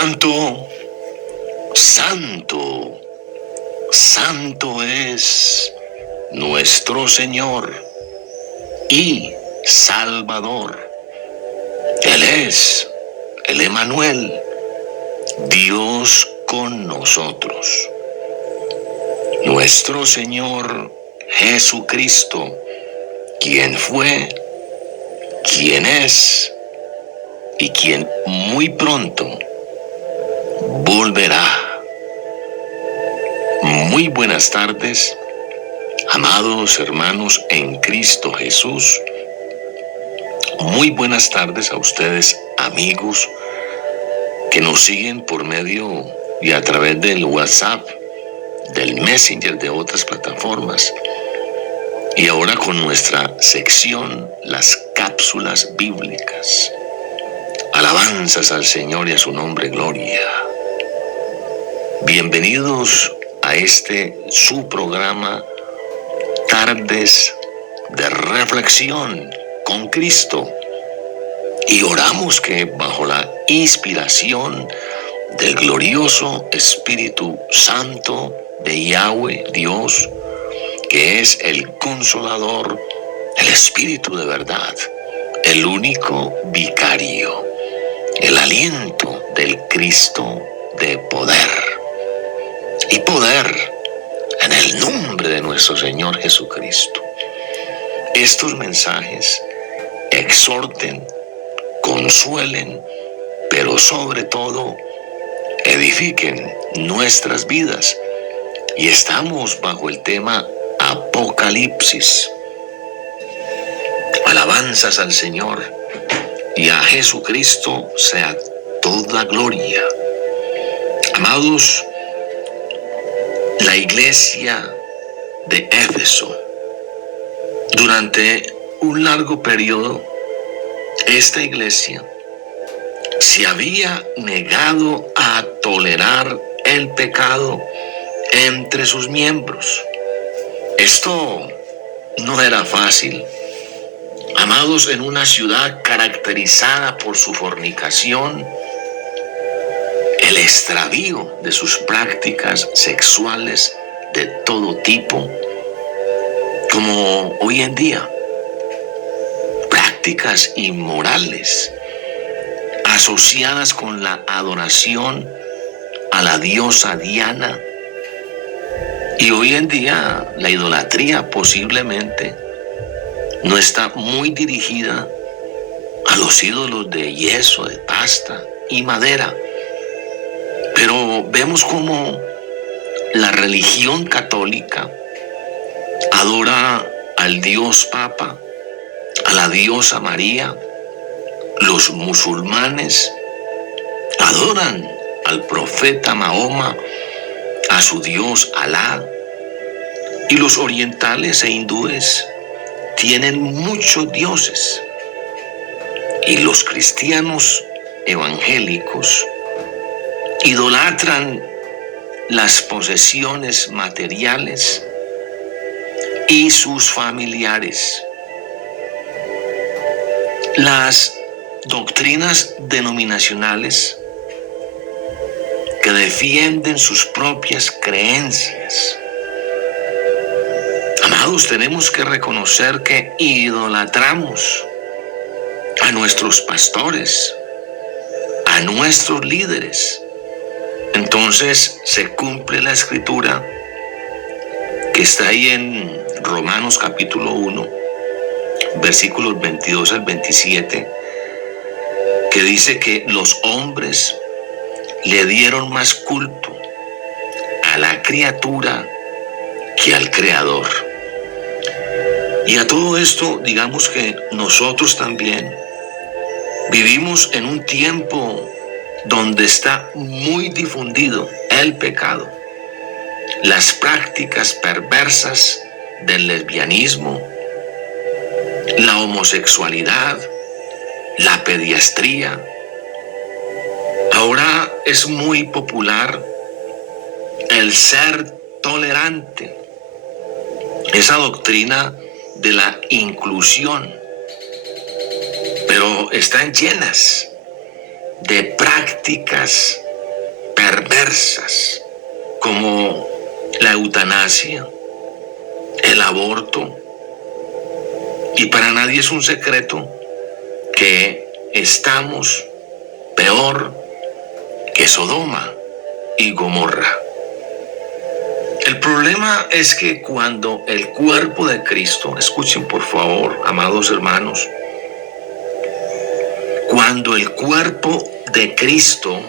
Santo, santo, santo es nuestro Señor y Salvador. Él es el Emmanuel, Dios con nosotros. Nuestro Señor Jesucristo, quien fue, quien es y quien muy pronto volverá. Muy buenas tardes, amados hermanos en Cristo Jesús. Muy buenas tardes a ustedes, amigos, que nos siguen por medio y a través del WhatsApp, del Messenger, de otras plataformas. Y ahora con nuestra sección, las cápsulas bíblicas. Alabanzas al Señor y a su nombre, gloria. Bienvenidos a su programa, Tardes de Reflexión con Cristo. Y oramos que bajo la inspiración del glorioso Espíritu Santo de Yahweh, Dios, que es el Consolador, el Espíritu de verdad, el único vicario, el aliento del Cristo de poder. Y poder en el nombre de nuestro Señor Jesucristo. Estos mensajes exhorten, consuelen, pero sobre todo edifiquen nuestras vidas. Y estamos bajo el tema Apocalipsis. Alabanzas al Señor y a Jesucristo sea toda gloria. Amados, la iglesia de Éfeso, durante un largo periodo, esta iglesia se había negado a tolerar el pecado entre sus miembros. Esto no era fácil. Amados, en una ciudad caracterizada por su fornicación, el extravío de sus prácticas sexuales de todo tipo, como hoy en día, prácticas inmorales asociadas con la adoración a la diosa Diana. Y hoy en día la idolatría posiblemente no está muy dirigida a los ídolos de yeso, de pasta y madera. Pero vemos cómo la religión católica adora al Dios Papa, a la diosa María. Los musulmanes adoran al profeta Mahoma, a su Dios Alá. Y los orientales e hindúes tienen muchos dioses. Y los cristianos evangélicos idolatran las posesiones materiales y sus familiares. Las doctrinas denominacionales que defienden sus propias creencias. Amados, tenemos que reconocer que idolatramos a nuestros pastores, a nuestros líderes. Entonces se cumple la escritura que está ahí en Romanos capítulo 1, versículos 22 al 27, que dice que los hombres le dieron más culto a la criatura que al Creador. Y a todo esto, digamos que nosotros también vivimos en un tiempo donde está muy difundido el pecado, las prácticas perversas del lesbianismo, la homosexualidad, la pederastia. Ahora es muy popular el ser tolerante, esa doctrina de la inclusión, pero están llenas de prácticas perversas, como la eutanasia, el aborto. Y para nadie es un secreto que estamos peor que Sodoma y Gomorra. El problema es que cuando el cuerpo de Cristo, escuchen por favor, amados hermanos, cuando el cuerpo de Cristo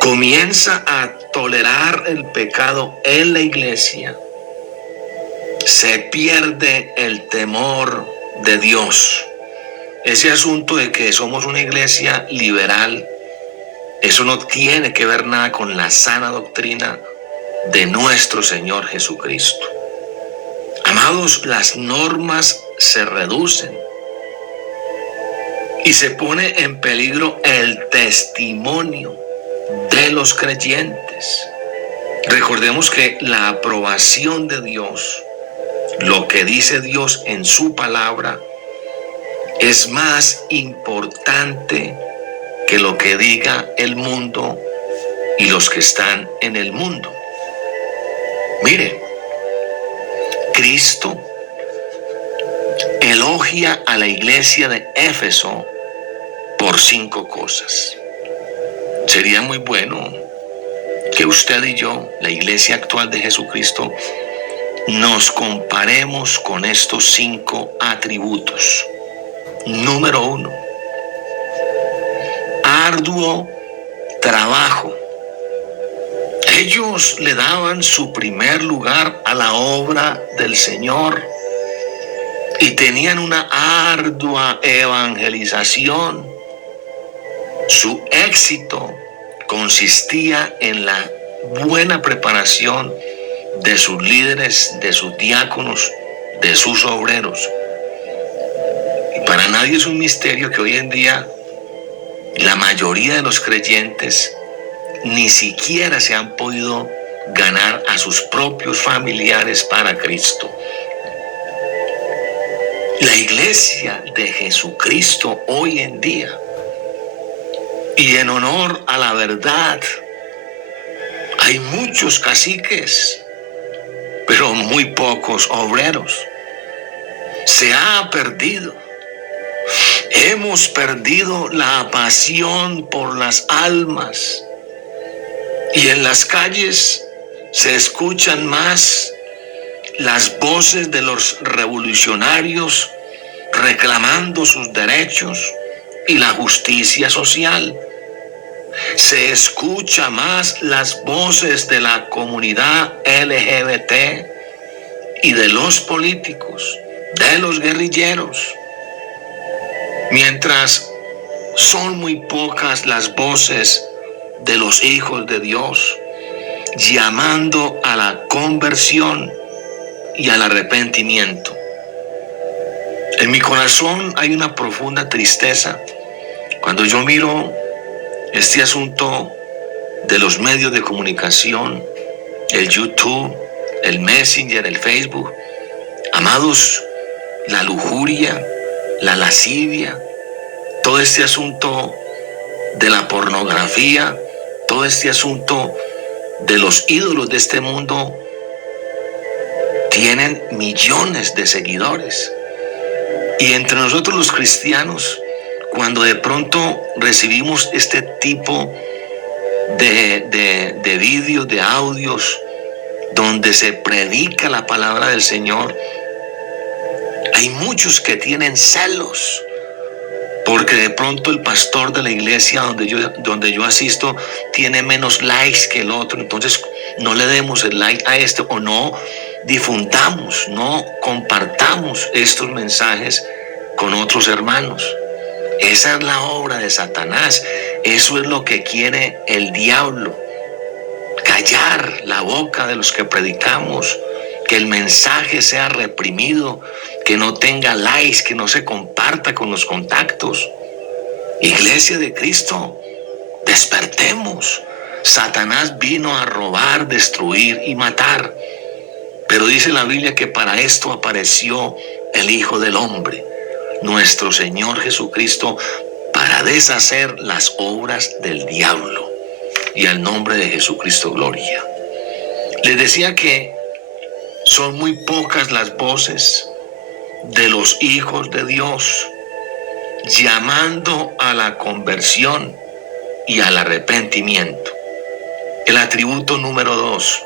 comienza a tolerar el pecado en la iglesia, se pierde el temor de Dios. Ese asunto de que somos una iglesia liberal, eso no tiene que ver nada con la sana doctrina de nuestro Señor Jesucristo. Amados, las normas se reducen y se pone en peligro el testimonio de los creyentes. Recordemos que la aprobación de Dios, lo que dice Dios en su palabra, es más importante que lo que diga el mundo y los que están en el mundo. Mire, Cristo elogia a la iglesia de Éfeso por 5 cosas. Sería muy bueno que usted y yo, la iglesia actual de Jesucristo, nos comparemos con estos 5 atributos. Número 1, arduo trabajo. Ellos le daban su primer lugar a la obra del Señor y tenían una ardua evangelización. Su éxito consistía en la buena preparación de sus líderes, de sus diáconos, de sus obreros. Y para nadie es un misterio que hoy en día la mayoría de los creyentes ni siquiera se han podido ganar a sus propios familiares para Cristo. La iglesia de Jesucristo hoy en día, y en honor a la verdad, hay muchos caciques, pero muy pocos obreros. Se ha perdido. Hemos perdido la pasión por las almas. Y en las calles se escuchan más las voces de los revolucionarios reclamando sus derechos y la justicia social. Se escucha más las voces de la comunidad LGBT y de los políticos, de los guerrilleros, mientras son muy pocas las voces de los hijos de Dios, llamando a la conversión y al arrepentimiento. En mi corazón hay una profunda tristeza cuando yo miro este asunto de los medios de comunicación, el YouTube, el Messenger, el Facebook. Amados, la lujuria, la lascivia, todo este asunto de la pornografía, todo este asunto de los ídolos de este mundo tienen millones de seguidores. Y entre nosotros los cristianos, cuando de pronto recibimos este tipo de vídeos, de audios, donde se predica la palabra del Señor, hay muchos que tienen celos, porque de pronto el pastor de la iglesia donde yo asisto tiene menos likes que el otro, entonces no le demos el like a este, o no difundamos, no compartamos estos mensajes con otros hermanos. Esa es la obra de Satanás. Eso es lo que quiere el diablo: callar la boca de los que predicamos, que el mensaje sea reprimido, que no tenga likes, que no se comparta con los contactos. Iglesia de Cristo, despertemos. Satanás vino a robar, destruir y matar, pero dice la Biblia que para esto apareció el Hijo del Hombre, nuestro Señor Jesucristo, para deshacer las obras del diablo. y al nombre de Jesucristo, gloria. Les decía que son muy pocas las voces de los hijos de Dios llamando a la conversión y al arrepentimiento. El atributo número 2,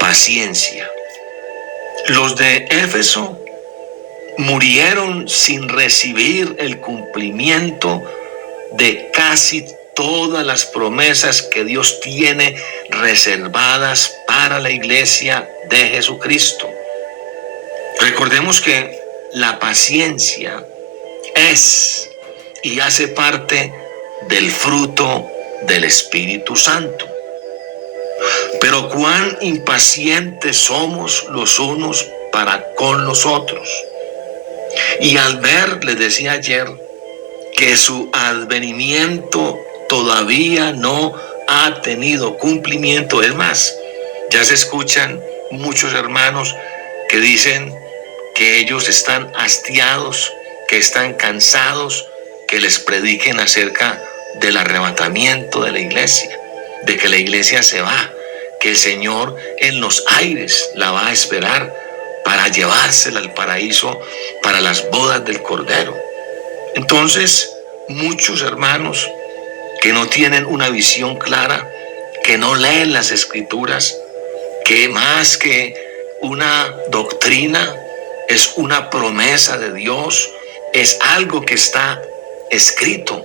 paciencia. Los de Éfeso murieron sin recibir el cumplimiento de casi todas las promesas que Dios tiene reservadas para la iglesia de Jesucristo. Recordemos que la paciencia es y hace parte del fruto del Espíritu Santo. Pero cuán impacientes somos los unos para con los otros. Y al ver, les decía ayer, que su advenimiento todavía no ha tenido cumplimiento. Es más, ya se escuchan muchos hermanos que dicen que ellos están hastiados, que están cansados, que les prediquen acerca del arrebatamiento de la iglesia, de que la iglesia se va, que el Señor en los aires la va a esperar para llevársela al paraíso, para las bodas del Cordero. Entonces, muchos hermanos que no tienen una visión clara, que no leen las Escrituras, que más que una doctrina es una promesa de Dios, es algo que está escrito,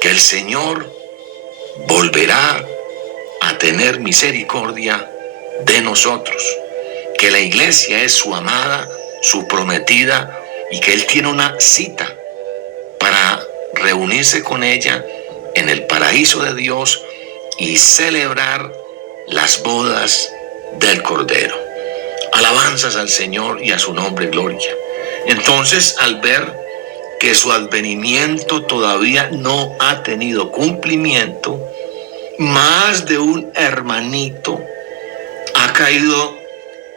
que el Señor volverá a tener misericordia de nosotros, que la iglesia es su amada, su prometida, y que Él tiene una cita para reunirse con ella en el paraíso de Dios y celebrar las bodas del Cordero. Alabanzas al Señor y a su nombre, gloria. Entonces, al ver que su advenimiento todavía no ha tenido cumplimiento, más de un hermanito ha caído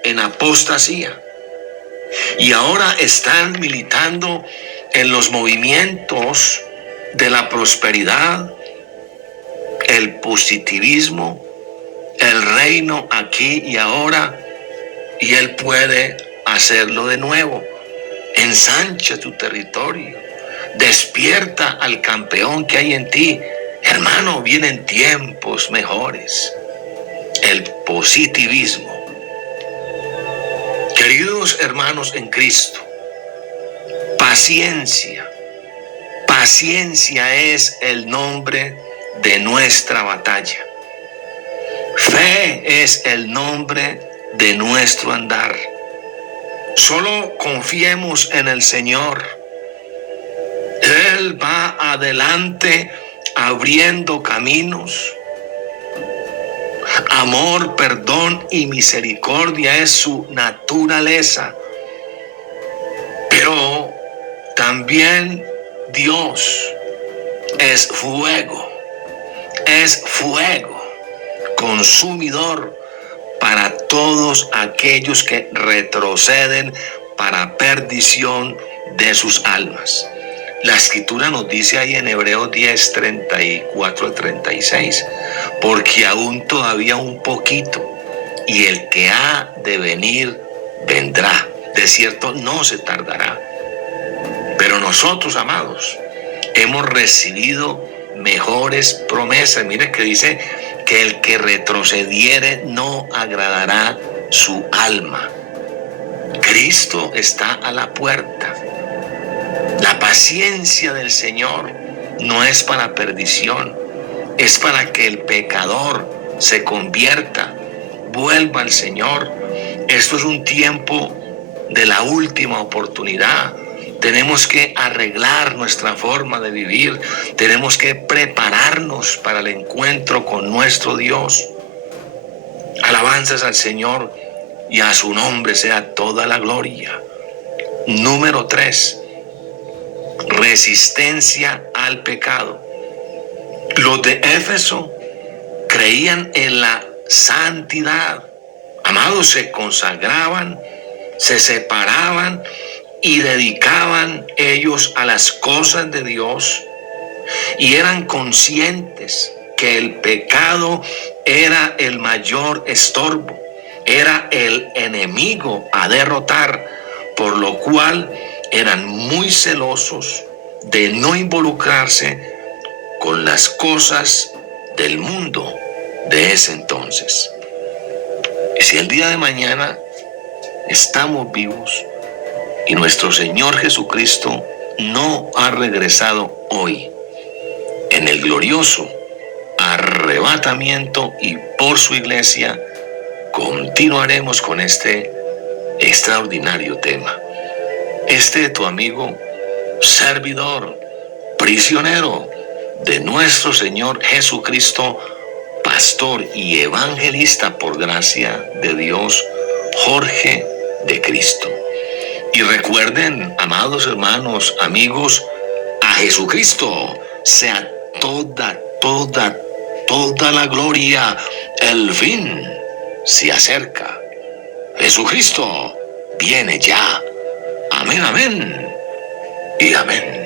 en apostasía y ahora están militando en los movimientos de la prosperidad, el positivismo, el reino aquí y ahora, y Él puede hacerlo de nuevo. Ensancha tu territorio, despierta al campeón que hay en ti. Hermano, vienen tiempos mejores. El positivismo. Queridos hermanos en Cristo, paciencia. Paciencia es el nombre de nuestra batalla. Fe es el nombre de nuestro andar. Solo confiemos en el Señor. Él va adelante abriendo caminos. Amor, perdón y misericordia es su naturaleza. Pero también Dios es fuego consumidor para todos aquellos que retroceden para perdición de sus almas. La Escritura nos dice ahí en Hebreos 10, 34 al 36, porque aún todavía un poquito, y el que ha de venir vendrá. De cierto, no se tardará. Pero nosotros, amados, hemos recibido mejores promesas. Mire que dice que el que retrocediere no agradará su alma. Cristo está a la puerta. La paciencia del Señor no es para perdición, es para que el pecador se convierta, vuelva al Señor. Esto es un tiempo de la última oportunidad. Tenemos que arreglar nuestra forma de vivir. Tenemos que prepararnos para el encuentro con nuestro Dios. Alabanzas al Señor y a su nombre sea toda la gloria. Número 3. Resistencia al pecado. Los de Éfeso creían en la santidad. Amados, se consagraban, se separaban y dedicaban ellos a las cosas de Dios, y eran conscientes que el pecado era el mayor estorbo, era el enemigo a derrotar, por lo cual eran muy celosos de no involucrarse con las cosas del mundo de ese entonces. Y si el día de mañana estamos vivos y nuestro Señor Jesucristo no ha regresado hoy en el glorioso arrebatamiento y por su iglesia, continuaremos con este extraordinario tema. Tu amigo, servidor, prisionero de nuestro Señor Jesucristo, pastor y evangelista por gracia de Dios, Jorge de Cristo. Y recuerden, amados hermanos, amigos, a Jesucristo sea toda la gloria. El fin se acerca. Jesucristo viene ya. Amén, amén y amén.